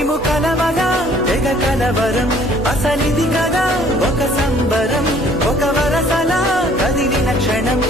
మేము కలవగా తెగ కలవరం అసలిది కదా ఒక సంబరం ఒక వరసలా కదిలిన క్షణం